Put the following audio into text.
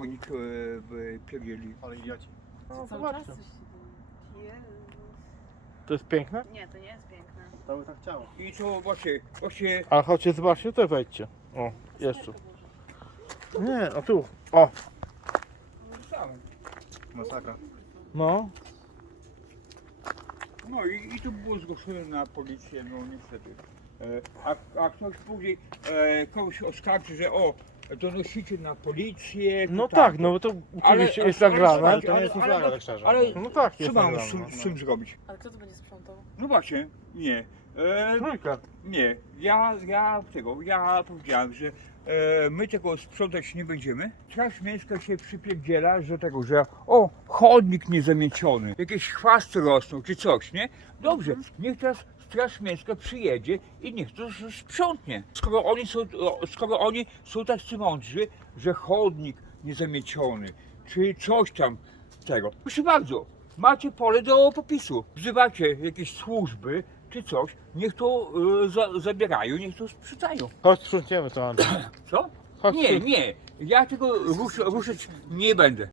pomnik e, w Pierdzieli. Ale idioci. No, Cały zobaczcie. czas coś się dzieje. Jezus. To jest piękne? Nie, to nie jest piękne. To by tak chciało. I to właśnie, właśnie Ale chodźcie, zobaczcie, tutaj wejdźcie. O, jeszcze. Nie, a tu. O. Masakra. no. No i, i to było zgłoszone na policję, no niestety. E, a, a ktoś później e, kogoś oskarży, że o, donosicie na policję. No tak, no bo to Ale- oczywiście jest ale- nagrane. Ale to nie ale- jest ale- inflacja, tak szczerze. ale- No tak, Co jest mamy z, nagrane. tym- z tym zrobić? Ale kto to będzie sprzątał? No właśnie, nie. E, Trójka. nie, ja, ja tego, ja powiedziałem, że e, my tego sprzątać nie będziemy. Straż Miejska się przypierdziela do tego, że o, chodnik niezamieciony, jakieś chwasty rosną czy coś, nie? Dobrze, niech teraz Straż Miejska przyjedzie i niech to sprzątnie. Skoro oni są, skoro oni są tacy mądrzy, że chodnik niezamieciony, czy coś tam tego. Proszę bardzo, macie pole do popisu. Wzywacie jakieś służby czy coś, niech to y, za, zabierają, niech to sprzedają. Chodź, sprzątniemy to, Andrzej. Co? Chodź, Nie, sprząt- nie. Ja tego rusz, ruszyć nie będę.